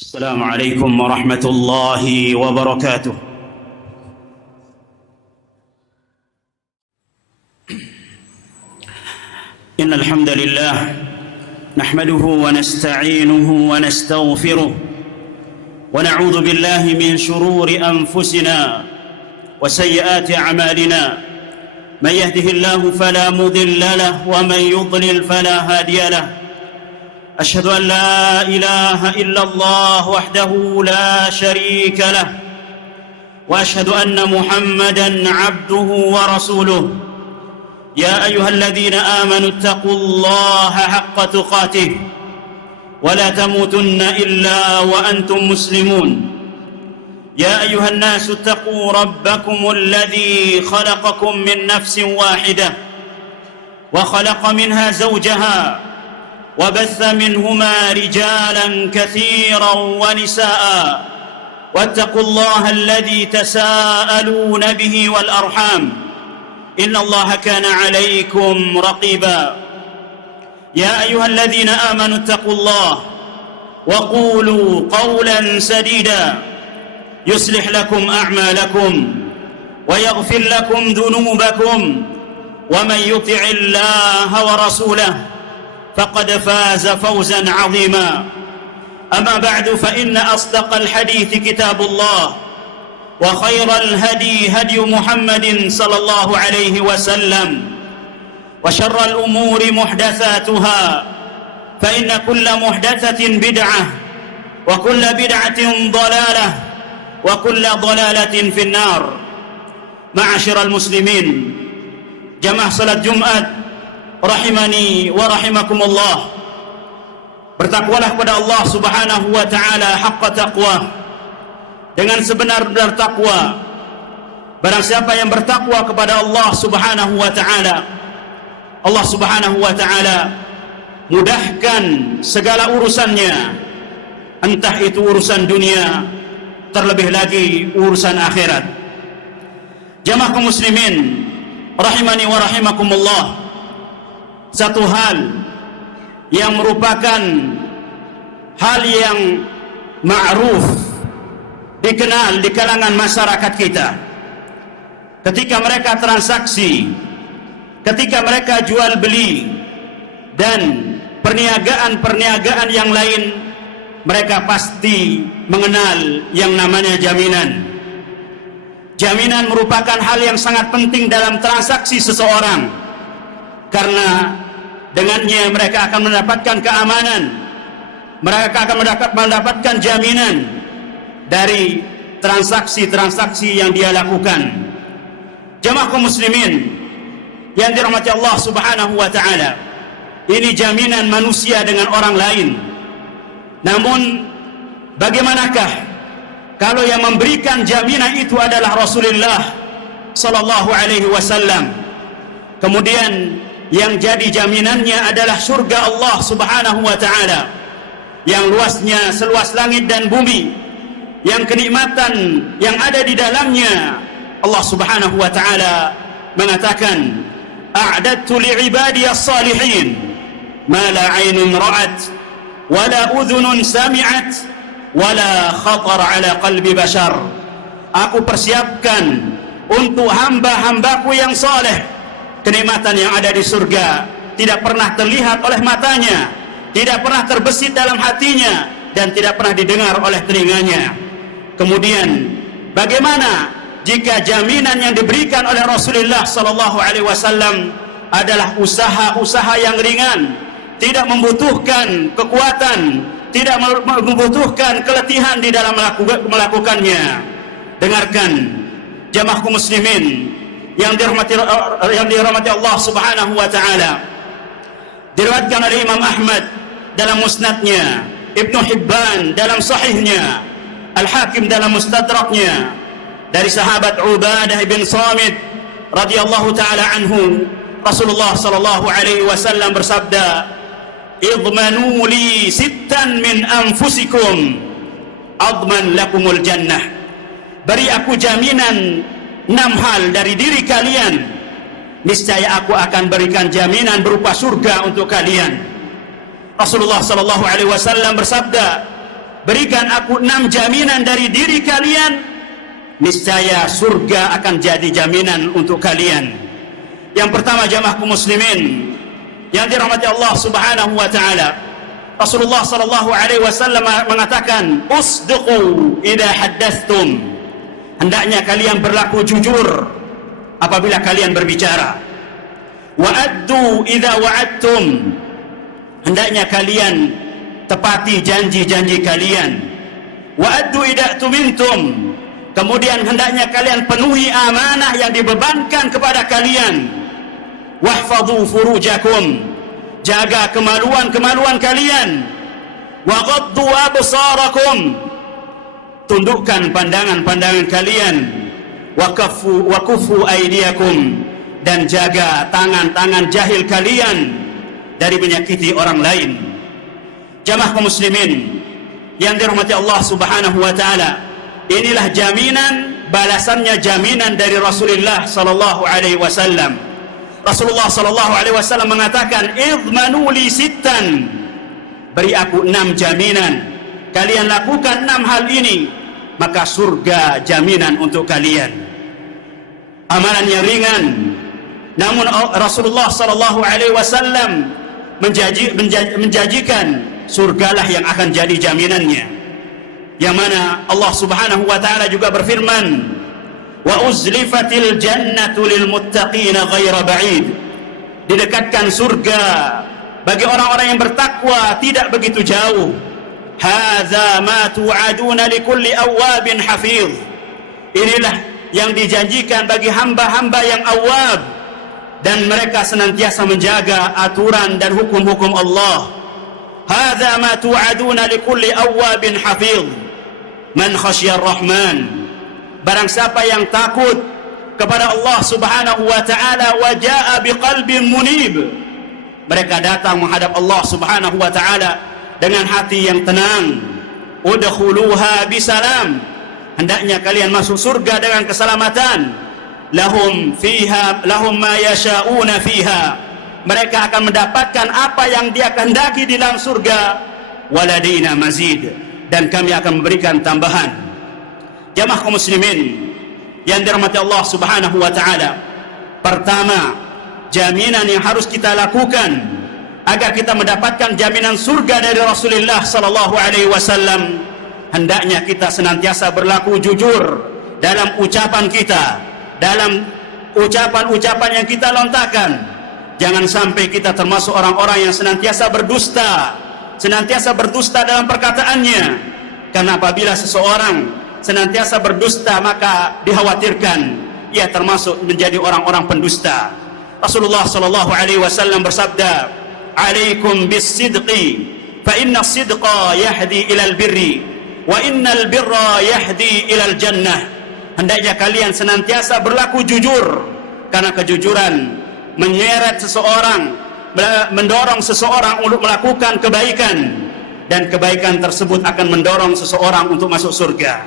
السلام عليكم ورحمة الله وبركاته. إن الحمد لله نحمده ونستعينه ونستغفره ونعوذ بالله من شرور أنفسنا وسيئات أعمالنا، من يهده الله فلا مضل له ومن يضلل فلا هادي له. أشهد أن لا إله إلا الله وحده لا شريك له، وأشهد أن محمدًا عبده ورسوله. يا أيها الذين آمنوا اتقوا الله حق تقاته ولا تموتن إلا وأنتم مسلمون. يا أيها الناس اتقوا ربكم الذي خلقكم من نفس واحدة وخلق منها زوجها وبث منهما رجالا كثيرا ونساء، واتقوا الله الذي تساءلون به والأرحام، إن الله كان عليكم رقيبا. يا أيها الذين آمنوا اتقوا الله وقولوا قولا سديدا يصلح لكم أعمالكم ويغفر لكم ذنوبكم، ومن يطع الله ورسوله فقد فاز فوزا عظيما. أما بعد، فإن أصدق الحديث كتاب الله، وخير الهدي هدي محمد صلى الله عليه وسلم، وشر الأمور محدثاتها، فإن كل محدثة بدعة، وكل بدعة ضلالة، وكل ضلالة في النار. معاشر المسلمين، jamaah salat Jumat rahimani wa rahimakumullah, bertakwalah kepada Allah Subhanahu wa taala haqqa taqwa, dengan sebenar-benar takwa. Barang siapa yang bertakwa kepada Allah Subhanahu wa taala, Allah Subhanahu wa taala mudahkan segala urusannya, entah itu urusan dunia, terlebih lagi urusan akhirat. Jamaah kaum muslimin rahimani wa rahimakumullah, satu hal yang merupakan hal yang ma'ruf, dikenal di kalangan masyarakat kita, ketika mereka transaksi, ketika mereka jual beli dan perniagaan-perniagaan yang lain, mereka pasti mengenal yang namanya jaminan. Jaminan merupakan hal yang sangat penting dalam transaksi seseorang, karena dengannya mereka akan mendapatkan keamanan, mereka akan mendapatkan jaminan dari transaksi-transaksi yang dia lakukan. Jamaah kaum muslimin yang dirahmati Allah Subhanahu wa taala, ini jaminan manusia dengan orang lain. Namun bagaimanakah kalau yang memberikan jaminan itu adalah Rasulullah sallallahu alaihi wasallam, kemudian yang jadi jaminannya adalah surga Allah Subhanahu wa taala yang luasnya seluas langit dan bumi, yang kenikmatan yang ada di dalamnya. Allah Subhanahu wa taala mengatakan, a'dadtu li'ibadiyas salihin ma la 'ainun ra'at wa la udhunun sami'at wa la khatar 'ala qalbi bashar. Aku persiapkan untuk hamba-hambaku yang saleh kenikmatan yang ada di surga, tidak pernah terlihat oleh matanya, tidak pernah terbesit dalam hatinya, dan tidak pernah didengar oleh telinganya. Kemudian bagaimana jika jaminan yang diberikan oleh Rasulullah sallallahu alaihi wasallam adalah usaha-usaha yang ringan, tidak membutuhkan kekuatan, tidak membutuhkan keletihan di dalam melakukannya. Dengarkan jamaah kaum muslimin yang dirahmati Allah Subhanahu wa taala. Diriwayatkan oleh Imam Ahmad dalam musnadnya, Ibnu Hibban dalam sahihnya, Al-Hakim dalam mustadraknya, dari sahabat Ubadah bin Samit radhiyallahu taala anhu, Rasulullah sallallahu alaihi wasallam bersabda, idmanu li sittan min anfusikum adman lakumul jannah. Beri aku jaminan 6 hal dari diri kalian, niscaya aku akan berikan jaminan berupa surga untuk kalian. Rasulullah sallallahu alaihi wasallam bersabda, berikan aku 6 jaminan dari diri kalian, niscaya surga akan jadi jaminan untuk kalian. Yang pertama, jamaah kaum muslimin yang dirahmati Allah Subhanahu wa taala, Rasulullah sallallahu alaihi wasallam mengatakan, usduqu idza haddatstum. Hendaknya kalian berlaku jujur apabila kalian berbicara. Wa addu idza wa'adtum. Hendaknya kalian tepati janji-janji kalian. Wa addu idza tumintum. Kemudian hendaknya kalian penuhi amanah yang dibebankan kepada kalian. Wahfadhu furujakum. Jaga kemaluan-kemaluan kalian. Wa ghaddu absarakum. Tundukkan pandangan-pandangan kalian. Wa kufu aydiyakum. Dan jaga tangan-tangan jahil kalian dari menyakiti orang lain. Jamaah kaum muslimin yang dirahmati Allah Subhanahu wa taala, inilah jaminan, balasannya jaminan dari Rasulullah sallallahu alaihi wasallam. Rasulullah sallallahu alaihi wasallam mengatakan, idmanu li sittan. Beri aku 6 jaminan. Kalian lakukan 6 hal ini, maka surga jaminan untuk kalian. Amalan yang ringan, namun Rasulullah sallallahu alaihi wasallam menjanjikan surgalah yang akan jadi jaminannya. Yang mana Allah Subhanahu wa taala juga berfirman, wa uzlifatil jannatu lil muttaqina ghaira ba'id. Didekatkan surga bagi orang-orang yang bertakwa tidak begitu jauh. Hadza ma tu'aduna likulli awwabin hafiz. Inilah yang dijanjikan bagi hamba-hamba yang awwab dan mereka senantiasa menjaga aturan dan hukum-hukum Allah. Hadza ma tu'aduna likulli awwabin hafiz. Man khasyar rahman. Barang siapa yang takut kepada Allah Subhanahu wa taala wa jaa biqalbin munib, mereka datang menghadap Allah Subhanahu wa taala dengan hati yang tenang. Udkhuluha bisalam. Hendaknya kalian masuk surga dengan keselamatan. Lahum ma yasha'una fiha. Mereka akan mendapatkan apa yang dia kehendaki di dalam surga. Waladina mazid. Dan kami akan memberikan tambahan. Jamaah kaum muslimin yang dirahmati Allah Subhanahu wa taala, pertama, jaminan yang harus kita lakukan agar kita mendapatkan jaminan surga dari Rasulullah sallallahu alaihi wasallam, hendaknya kita senantiasa berlaku jujur dalam ucapan kita, dalam ucapan-ucapan yang kita lontarkan. Jangan sampai kita termasuk orang-orang yang senantiasa berdusta dalam perkataannya. Karena apabila seseorang senantiasa berdusta, maka dikhawatirkan ia termasuk menjadi orang-orang pendusta. Rasulullah sallallahu alaihi wasallam bersabda, "Alaikum bis-sidqi, fa inna as-sidqa yahdi ilal birri, wa innal birra yahdi ilal jannah." Hendaknya kalian senantiasa berlaku jujur, karena kejujuran menyeret seseorang, mendorong seseorang untuk melakukan kebaikan, dan kebaikan tersebut akan mendorong seseorang untuk masuk surga.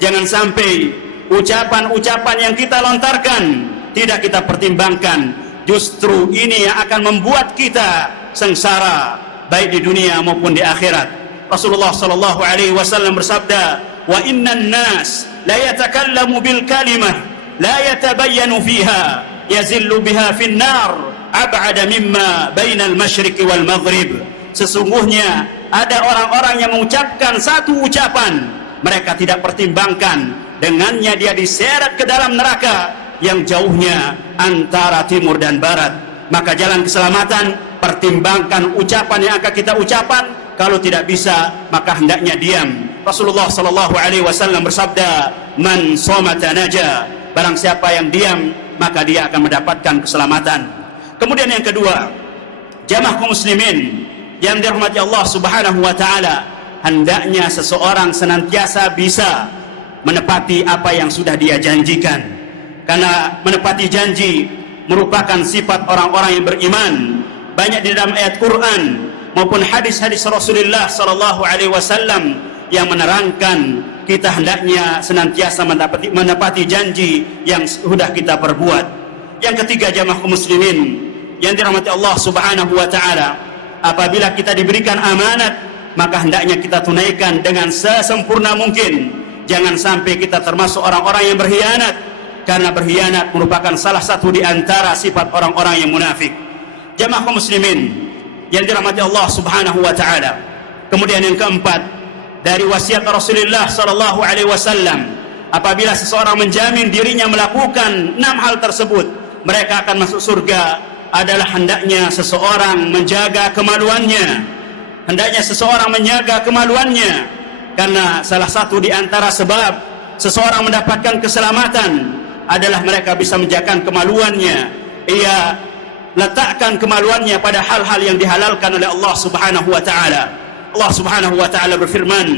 Jangan sampai ucapan-ucapan yang kita lontarkan tidak kita pertimbangkan. Justru ini yang akan membuat kita sengsara baik di dunia maupun di akhirat. Rasulullah sallallahu alaihi wasallam bersabda, "Wa innan nas la yatakallamu bil kalimah la yatabayyanu fiha yazillu biha fin nar ab'ada mimma bainal masyriqi wal maghrib." Sesungguhnya ada orang-orang yang mengucapkan satu ucapan, mereka tidak pertimbangkan, dengannya dia diseret ke dalam neraka yang jauhnya antara timur dan barat. Maka jalan keselamatan, pertimbangkan ucapan yang akan kita ucapkan. Kalau tidak bisa, maka hendaknya diam. Rasulullah sallallahu alaihi wasallam bersabda, "Man somata naja." Barang siapa yang diam, maka dia akan mendapatkan keselamatan. Kemudian yang kedua, jamaah kaum muslimin yang dirahmati Allah Subhanahu wa taala, hendaknya seseorang senantiasa bisa menepati apa yang sudah dia janjikan. Karena menepati janji merupakan sifat orang-orang yang beriman. Banyak di dalam ayat Quran maupun hadis-hadis Rasulullah sallallahu alaihi wasallam yang menerangkan kita hendaknya senantiasa menepati janji yang sudah kita perbuat. Yang ketiga, jamaah kaum muslimin yang dirahmati Allah Subhanahu wa taala, apabila kita diberikan amanat maka hendaknya kita tunaikan dengan sesempurna mungkin. Jangan sampai kita termasuk orang-orang yang berkhianat, karena berkhianat merupakan salah satu di antara sifat orang-orang yang munafik. Jamaah kaum muslimin yang dirahmati Allah Subhanahu wa taala. Kemudian yang keempat, dari wasiat Rasulullah sallallahu alaihi wasallam, apabila seseorang menjamin dirinya melakukan 6 hal tersebut, mereka akan masuk surga, adalah hendaknya seseorang menjaga kemaluannya. Hendaknya seseorang menjaga kemaluannya, karena salah satu di antara sebab seseorang mendapatkan keselamatan adalah mereka bisa menjaga kemaluannya. Ia letakkan kemaluannya pada hal-hal yang dihalalkan oleh Allah Subhanahu wa taala. Allah Subhanahu wa taala berfirman,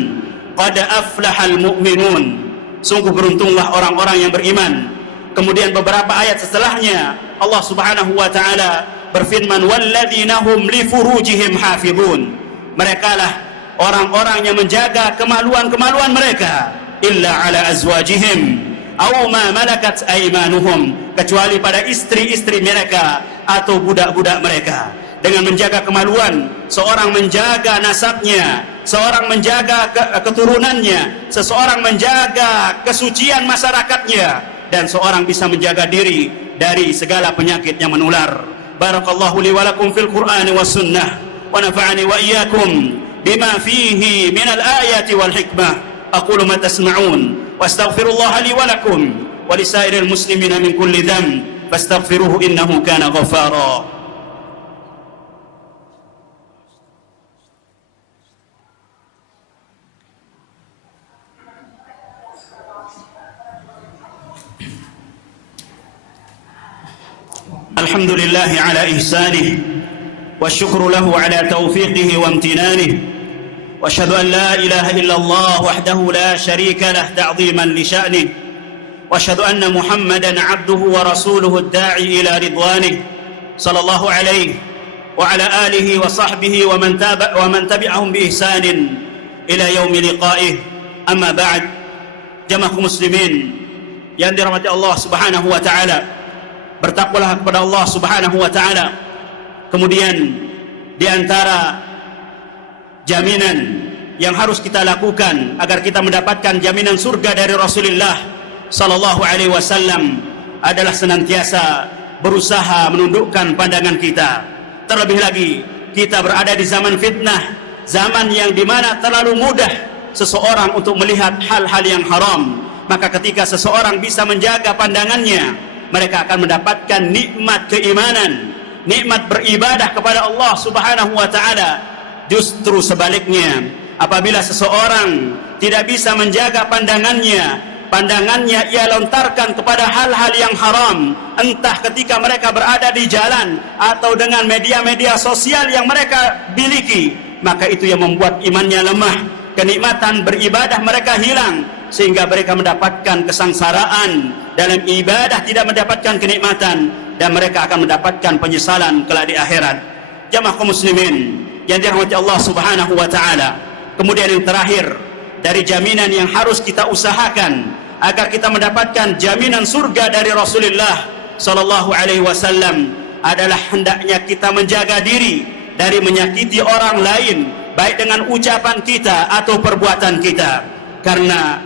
"Qad aflahal mu'minun." Sungguh beruntunglah orang-orang yang beriman. Kemudian beberapa ayat setelahnya Allah Subhanahu wa taala berfirman, "Walladzina hum li furujihim hafizun." Merekalah orang-orang yang menjaga kemaluan-kemaluan mereka, illa ala azwajihim aw ma malakat aymanuhum, kecuali pada istri-istri mereka atau budak-budak mereka. Dengan menjaga kemaluan, seorang menjaga nasabnya, seorang menjaga keturunannya, seseorang menjaga kesucian masyarakatnya, dan seorang bisa menjaga diri dari segala penyakit yang menular. Barakallahu li wa lakum fil Qur'ani was sunnah, wa nafa'ani wa iyyakum bima fihi min al-ayati wal hikmah. Aqulu ma tasma'un wa astaghfirullah li wa lakum wa li sa'iril muslimina min kulli dhanb fastaghfiruhu innahu kana ghaffara. الحمد لله على إحسانه والشكر له على توفيقه وامتنانه وأشهد أن لا إله إلا الله وحده لا شريك له تعظيما لشأنه وأشهد أن محمدا عبده ورسوله الداعي إلى رضوانه صلى الله عليه وعلى آله وصحبه ومن تبعهم بإحسان إلى يوم لقائه. أما بعد, jamaah muslimin yang dirahmati Allah Subhanahu wa taala, bertakwalah kepada Allah Subhanahu wa taala. Kemudian di antara jaminan yang harus kita lakukan agar kita mendapatkan jaminan surga dari Rasulullah sallallahu alaihi wasallam adalah senantiasa berusaha menundukkan pandangan kita. Terlebih lagi kita berada di zaman fitnah, zaman yang dimana terlalu mudah seseorang untuk melihat hal-hal yang haram. Maka ketika seseorang bisa menjaga pandangannya, mereka akan mendapatkan nikmat keimanan, nikmat beribadah kepada Allah Subhanahu wa taala. Justru sebaliknya, apabila seseorang tidak bisa menjaga pandangannya ia lontarkan kepada hal-hal yang haram, entah ketika mereka berada di jalan atau dengan media-media sosial yang mereka miliki, maka itu yang membuat imannya lemah, kenikmatan beribadah mereka hilang, sehingga mereka mendapatkan kesengsaraan dalam ibadah, tidak mendapatkan kenikmatan, dan mereka akan mendapatkan penyesalan kelak di akhirat. Jamaah kaum muslimin yang dirahmati Allah Subhanahu wa taala. Kemudian yang terakhir, dari jaminan yang harus kita usahakan agar kita mendapatkan jaminan surga dari Rasulullah sallallahu alaihi wasallam adalah hendaknya kita menjaga diri dari menyakiti orang lain, baik dengan ucapan kita atau perbuatan kita. Karena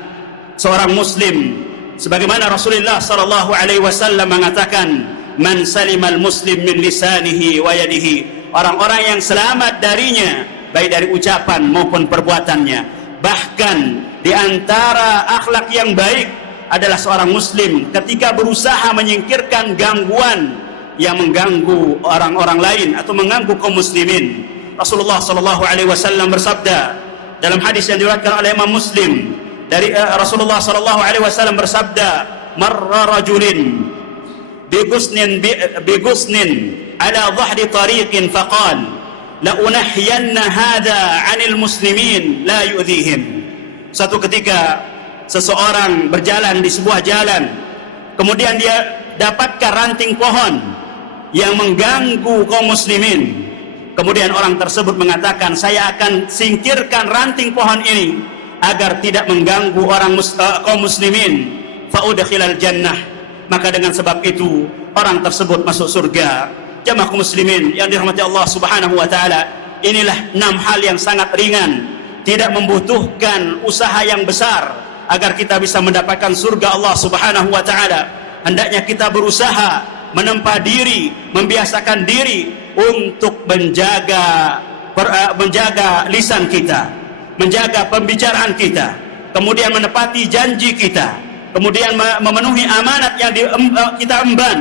seorang muslim, sebagaimana Rasulullah sallallahu alaihi wasallam mengatakan, man salimal muslim min lisanihi wa yadihi, orang-orang yang selamat darinya baik dari ucapan maupun perbuatannya. Bahkan di antara akhlak yang baik adalah seorang muslim ketika berusaha menyingkirkan gangguan yang mengganggu orang-orang lain atau mengganggu kaum muslimin. Rasulullah sallallahu alaihi wasallam bersabda dalam hadis yang diriwayatkan oleh Imam Muslim, dari Rasulullah sallallahu alaihi wasallam bersabda, marra rajulin bigusnin ala dhahri tariqin faqal la unahyanna hadha 'anil muslimin la yu'dhihim. Suatu ketika seseorang berjalan di sebuah jalan, kemudian dia dapatkan ranting pohon yang mengganggu kaum muslimin. Kemudian orang tersebut mengatakan, saya akan singkirkan ranting pohon ini agar tidak mengganggu kaum muslimin, fa'udkhilal jannah, maka dengan sebab itu orang tersebut masuk surga. Jamaah kaum muslimin yang dirahmati Allah Subhanahu wa taala, inilah 6 hal yang sangat ringan, tidak membutuhkan usaha yang besar agar kita bisa mendapatkan surga Allah Subhanahu wa taala. Hendaknya kita berusaha menempa diri, membiasakan diri untuk menjaga lisan kita, menjaga pembicaraan kita, kemudian menepati janji kita, kemudian memenuhi amanat yang kita emban,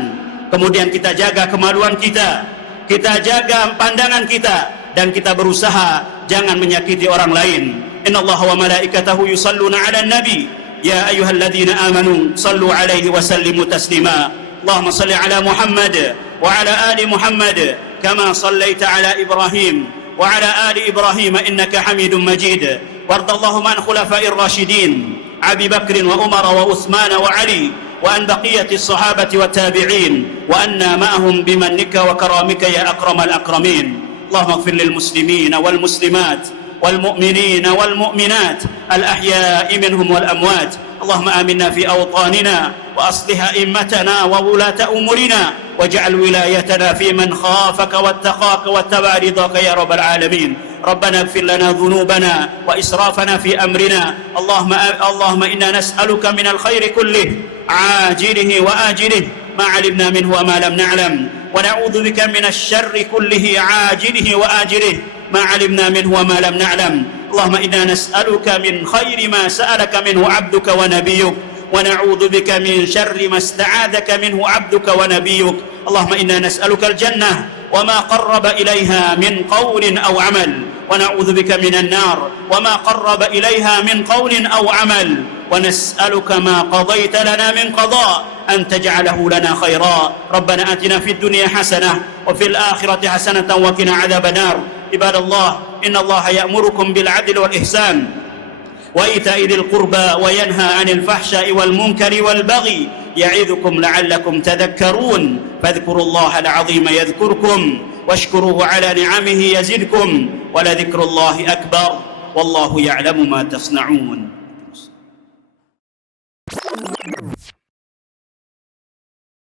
kemudian kita jaga kemaluan kita, kita jaga pandangan kita, dan kita berusaha jangan menyakiti orang lain. Innallaha wa malaikatahu yusalluna 'alan nabi ya ayyuhalladzina amanu sallu 'alaihi wa sallimu taslima. Allahumma salli 'ala Muhammad wa 'ala ali Muhammad kama sallaita 'ala Ibrahim wa 'ala ali Ibrahim innaka Hamidum Majid. Wardallahumma an khulafa'ir rasyidin Abi Bakr wa Umar wa Uthman wa Ali wa an baqiyatis sahabati wa tabi'in wa anna ma'ahum bimannika wa karamika ya akramal akramin. Allahumma ighfir lil muslimina wal muslimat wal mu'minina wal mu'minat al ahya'i minhum wal amwat. Allahumma aminna fi awtanina wa aslih a'immatana wa wulata umurina waj'al wilayatana fi man khafaka wattaqaka wattaba' ridaka ya rabbal alamin. ربنا اغفر لنا ذنوبنا وإسرافنا في أمرنا. اللهم إنا نسألك من الخير كله عاجله وآجله ما علمنا منه وما لم نعلم ونعوذ بك من الشر كله عاجله وآجله ما علمنا منه وما لم نعلم. اللهم إنا نسألك من خير ما سألك منه عبدك ونبيك ونعوذ بك من شر ما استعاذك منه عبدك ونبيك. اللهم إنا نسألك الجنة وما قرب إليها من قول أو عمل ونعوذ بك من النار وما قرب إليها من قول أو عمل ونسألك ما قضيت لنا من قضاء أن تجعله لنا خيرا. ربنا آتنا في الدنيا حسنة وفي الآخرة حسنة وقنا عذاب النار. عباد الله إن الله يأمركم بالعدل والإحسان وإيتاء ذي القربى وينهى عن الفحشاء والمنكر والبغي يعظكم لعلكم تذكرون. فاذكروا الله العظيم يذكركم واشكروه على نعمه يزدكم ولذكر الله أكبر والله يعلم ما تصنعون.